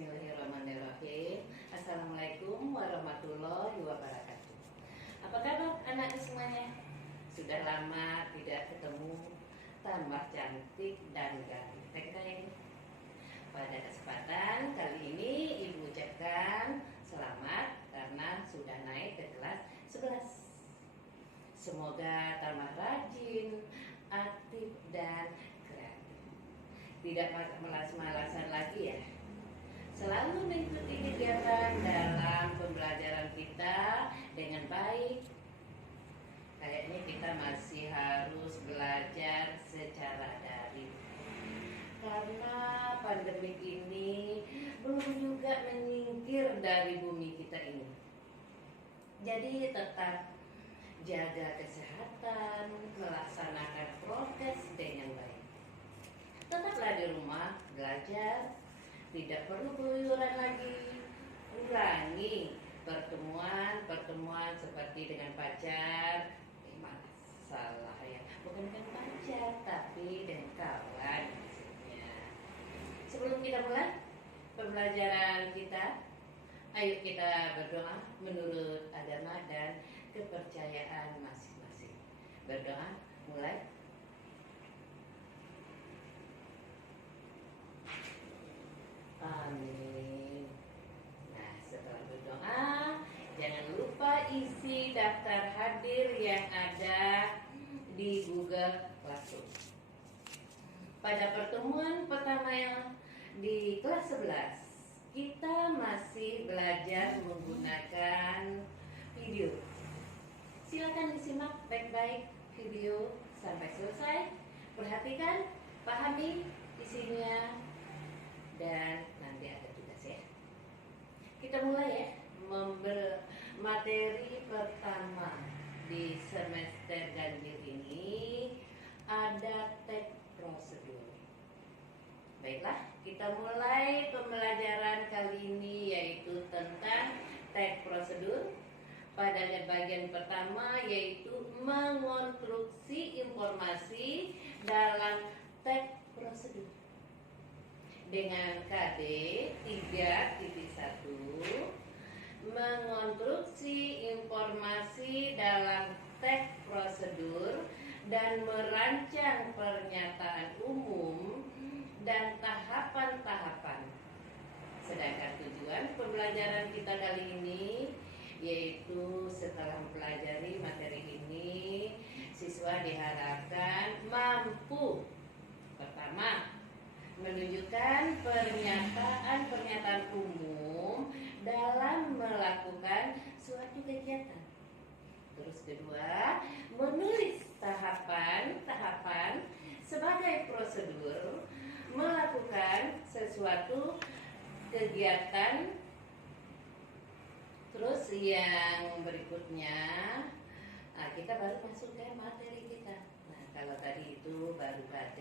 Bismillahirrahmanirrahim. Assalamualaikum warahmatullahi wabarakatuh. Apa kabar anak semuanya? Sudah lama tidak ketemu, tambah cantik dan ganteng kita ini. Pada kesempatan kali ini Ibu ucapkan selamat karena sudah naik ke kelas 11. Semoga tambah rajin, aktif dan kreatif. Tidak malas-malasan lagi ya. Selalu mengikuti kegiatan dalam pembelajaran kita dengan baik. Kayaknya kita masih harus belajar secara daring. Karena pandemi ini belum juga menyingkir dari bumi kita ini. Jadi tetap jaga kesehatan, melaksanakan prokes dengan baik. Tetaplah di rumah, belajar. Tidak perlu keluyuran lagi. Ulangi pertemuan seperti dengan pacar. Salah ya, bukan dengan pacar, tapi dengan kawan maksudnya. Sebelum kita mulai pembelajaran kita, ayo kita berdoa menurut agama dan kepercayaan masing-masing. Berdoa, mulai. Amin. Nah, setelah berdoa, jangan lupa isi daftar hadir yang ada di Google Classroom. Pada pertemuan pertama yang di kelas 11, kita masih belajar menggunakan video. Silakan disimak baik-baik video sampai selesai. Perhatikan, pahami isinya, dan nanti ada tugas ya. Kita mulai ya. Materi pertama di semester ganjil ini ada teks prosedur. Baiklah, kita mulai pembelajaran kali ini yaitu tentang teks prosedur. Pada bagian pertama yaitu mengonstruksi informasi dalam teks prosedur. Dengan KD 3.1 mengonstruksi informasi dalam teks prosedur dan merancang pernyataan umum dan tahapan-tahapan. Sedangkan tujuan pembelajaran kita kali ini yaitu setelah mempelajari materi ini, siswa diharapkan mampu pertama menunjukkan pernyataan umum dalam melakukan suatu kegiatan. Terus kedua, menulis tahapan-tahapan sebagai prosedur melakukan sesuatu kegiatan. Terus yang berikutnya, kita baru masuk ke materi kita. Nah, kalau tadi itu baru KD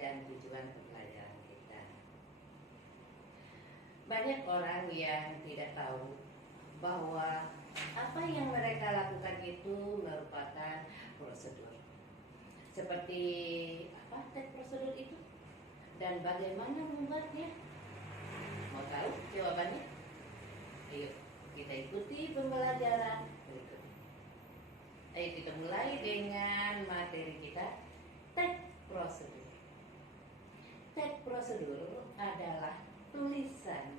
dan tujuan pembelajaran kita. Banyak orang yang tidak tahu bahwa apa yang mereka lakukan itu merupakan prosedur. Seperti apa teks prosedur itu? Dan bagaimana membuatnya? Mau tahu jawabannya? Ayo, kita ikuti pembelajaran berikut. Ayo kita mulai dengan materi kita, teks prosedur. Teks prosedur adalah tulisan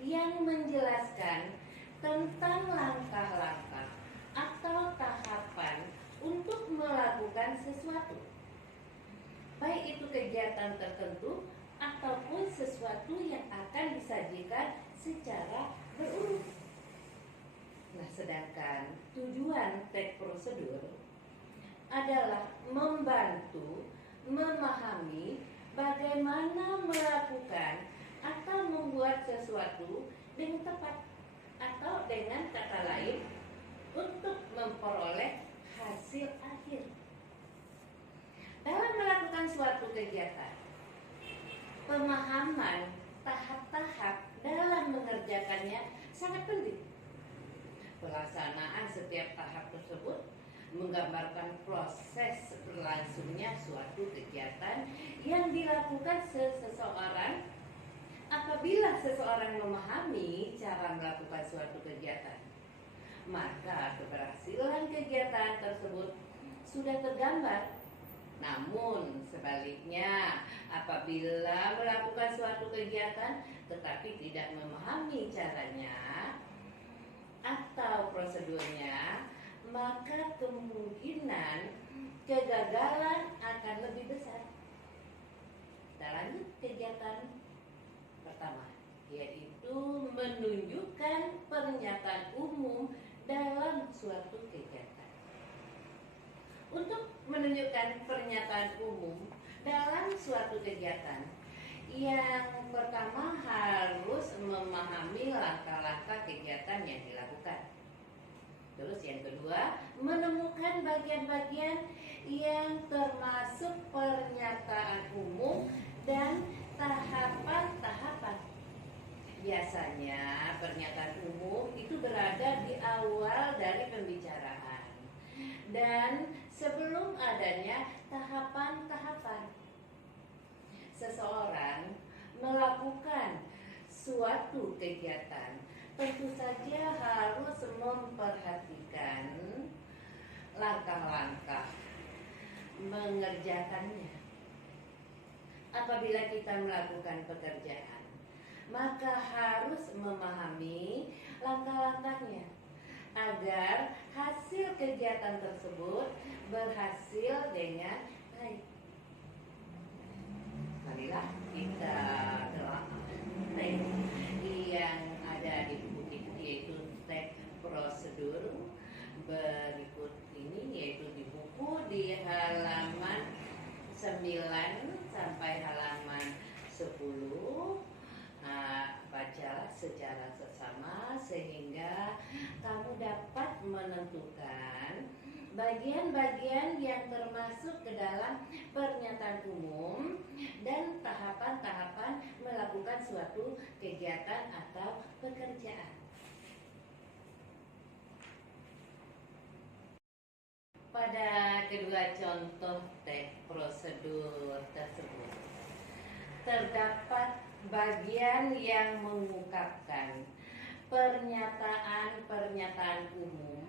yang menjelaskan tentang langkah-langkah atau tahapan untuk melakukan sesuatu. Baik itu kegiatan tertentu ataupun sesuatu yang akan disajikan secara berurut. Nah, sedangkan tujuan teks prosedur adalah membantu memahami bagaimana melakukan atau membuat sesuatu dengan tepat, atau dengan kata lain untuk memperoleh hasil akhir. Dalam melakukan suatu kegiatan, pemahaman tahap-tahap dalam mengerjakannya sangat penting. Pelaksanaan setiap tahap tersebut menggambarkan proses berlangsungnya suatu kegiatan yang dilakukan seseorang Apabila seseorang memahami cara melakukan suatu kegiatan, maka keberhasilan kegiatan tersebut sudah tergambar. Namun sebaliknya, apabila melakukan suatu kegiatan tetapi tidak memahami caranya atau prosedurnya, maka kemungkinan kegagalan akan lebih besar. Kita lanjut kegiatan pertama, yaitu menunjukkan pernyataan umum dalam suatu kegiatan. Untuk menunjukkan pernyataan umum dalam suatu kegiatan, yang pertama harus memahami langkah-langkah kegiatan yang dilakukan. Terus yang kedua, menemukan bagian-bagian yang termasuk pernyataan umum dan tahapan-tahapan. Biasanya pernyataan umum itu berada di awal dari pembicaraan dan sebelum adanya tahapan-tahapan. Seseorang melakukan suatu kegiatan tentu saja harus memperhatikan langkah-langkah mengerjakannya. Apabila kita melakukan pekerjaan, maka harus memahami langkah-langkahnya agar hasil kegiatan tersebut berhasil dengan baik. Marilah kita telah yang ada di buku kita, yaitu teks prosedur berikut ini, yaitu di buku di halaman 9 sampai halaman 10. Bacalah secara seksama sehingga kamu dapat menentukan bagian-bagian yang termasuk ke dalam pernyataan umum dan tahapan-tahapan melakukan suatu kegiatan atau pekerjaan. Pada kedua contoh teks prosedur tersebut, terdapat bagian yang mengungkapkan pernyataan-pernyataan umum.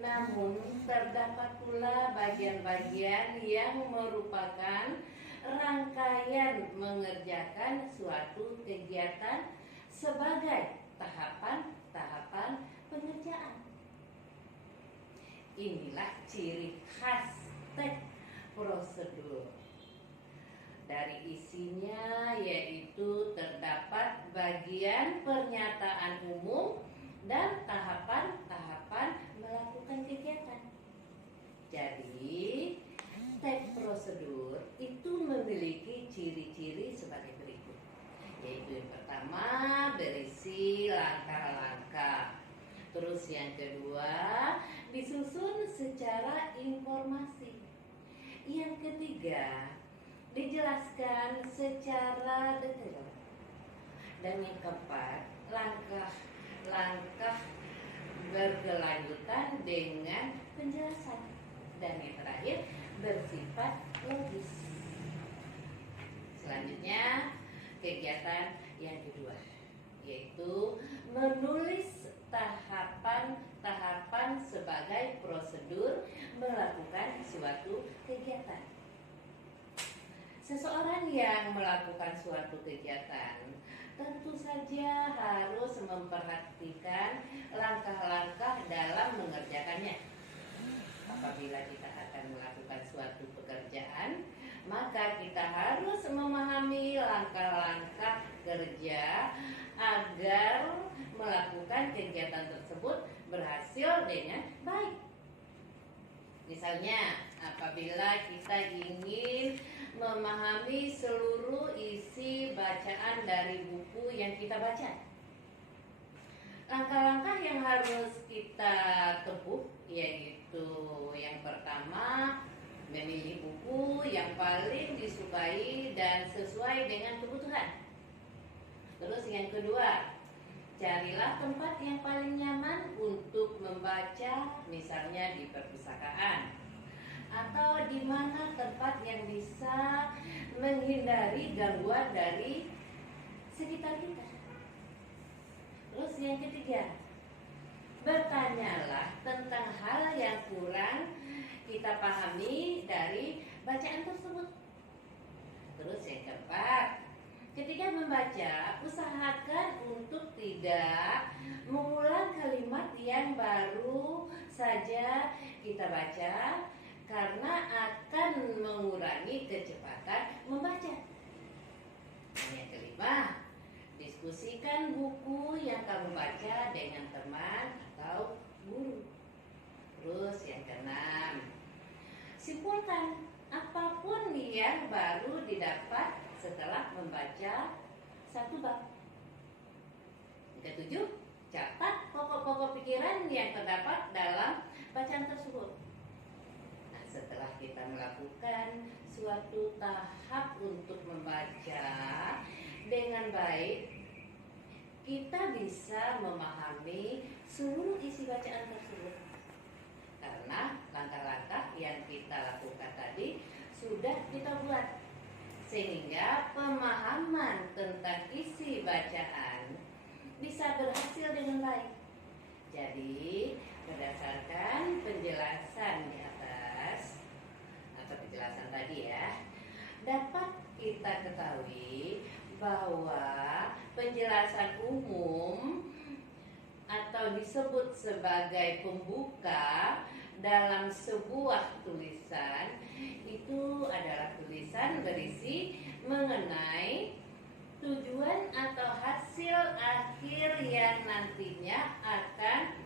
Namun terdapat pula bagian-bagian yang merupakan rangkaian mengerjakan suatu kegiatan sebagai tahapan-tahapan pengerjaan. Inilah ciri khas teks prosedur. Dari isinya yaitu terdapat bagian pernyataan umum dan tahapan-tahapan melakukan kegiatan. Jadi, teks prosedur itu memiliki ciri-ciri sebagai berikut. Yaitu yang pertama, berisi langkah-langkah. Terus yang kedua, disusun secara informasi. Yang ketiga, dijelaskan secara detail. Dan yang keempat, langkah-langkah berkelanjutan dengan penjelasan. Dan yang terakhir, bersifat logis. Selanjutnya, kegiatan yang kedua, yaitu menulis tahapan-tahapan sebagai prosedur melakukan suatu kegiatan. Seseorang yang melakukan suatu kegiatan tentu saja harus memperhatikan langkah-langkah dalam mengerjakannya. Apabila kita akan melakukan suatu pekerjaan, maka kita harus memahami langkah-langkah kerja agar melakukan kegiatan tersebut berhasil dengan baik. Misalnya, apabila kita ingin memahami seluruh isi bacaan dari buku yang kita baca, langkah-langkah yang harus kita tempuh yaitu yang pertama, memilih buku yang paling disukai dan sesuai dengan kebutuhan. Terus yang kedua, carilah tempat yang paling nyaman untuk membaca, misalnya di perpustakaan atau di mana tempat yang bisa menghindari gangguan dari sekitar kita. Terus yang ketiga, bertanyalah tentang hal yang kurang kita pahami dari bacaan tersebut. Terus yang keempat, ketika membaca, usahakan untuk tidak mengulang kalimat yang baru saja kita baca, karena akan mengurangi kecepatan membaca. Yang kelima, diskusikan buku yang kamu baca dengan teman atau guru. Terus yang keenam, simpulkan apapun yang baru didapat setelah membaca satu bab. Yang ketujuh, catat pokok-pokok pikiran yang terdapat dalam bacaan tersebut. Nah, setelah kita melakukan suatu tahap untuk membaca dengan baik, kita bisa memahami seluruh isi bacaan tersebut. Karena langkah-langkah yang kita lakukan tadi sudah kita buat, sehingga pemahaman tentang isi bacaan bisa berhasil dengan baik. Jadi, berdasarkan penjelasan di atas atau penjelasan tadi ya, dapat kita ketahui bahwa penjelasan umum atau disebut sebagai pembuka dalam sebuah tulisan itu adalah tulisan berisi mengenai tujuan atau hasil akhir yang nantinya akan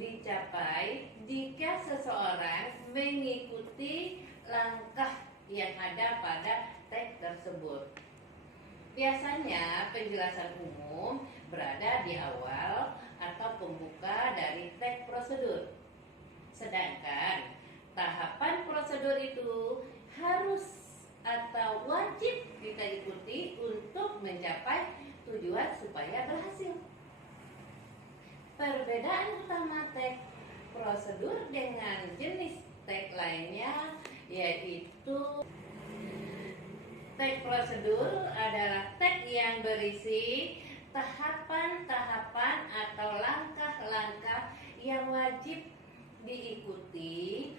dicapai jika seseorang mengikuti langkah yang ada pada teks tersebut. Biasanya penjelasan umum berada di awal atau pembuka dari teks prosedur. Sedangkan tahapan prosedur itu harus atau wajib kita ikuti untuk mencapai tujuan supaya berhasil. Perbedaan utama teks prosedur dengan jenis teks lainnya yaitu teks prosedur adalah teks yang berisi tahapan-tahapan atau langkah-langkah yang wajib diikuti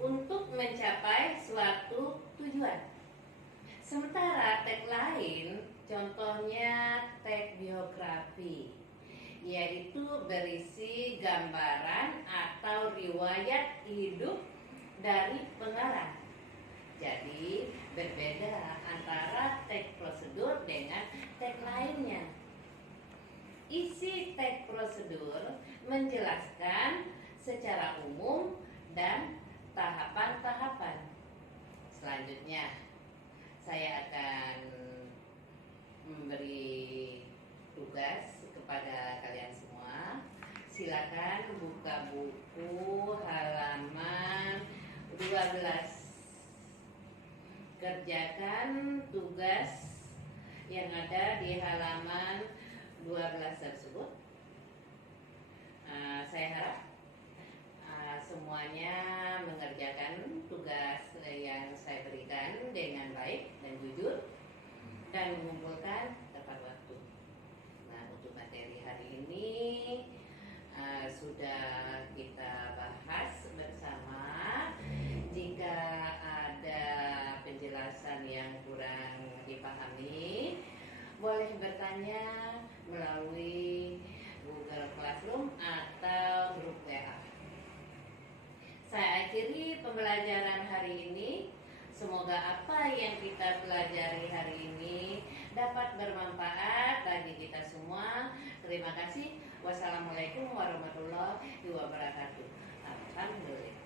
untuk mencapai suatu tujuan. Sementara teks lain, contohnya teks biografi, yaitu berisi gambaran atau riwayat hidup dari pengarang. Jadi berbeda antara teks prosedur dengan teks lainnya. Isi teks prosedur menjelaskan secara umum dan tahapan-tahapan. Selanjutnya saya akan memberi tugas kepada kalian semua. Silakan buka buku halaman 12. Kerjakan tugas yang ada di halaman 12 tersebut. Saya harap semuanya mengerjakan tugas yang saya berikan dengan baik dan jujur dan mengumpulkan tepat waktu. Nah, untuk materi hari ini sudah kita bahas bersama. Jika ada penjelasan yang kurang dipahami, boleh bertanya melalui Google Classroom atau grup WA. Saya akhiri pembelajaran hari ini. Semoga apa yang kita pelajari hari ini dapat bermanfaat bagi kita semua. Terima kasih. Wassalamualaikum warahmatullahi wabarakatuh. Alhamdulillah.